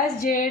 SJ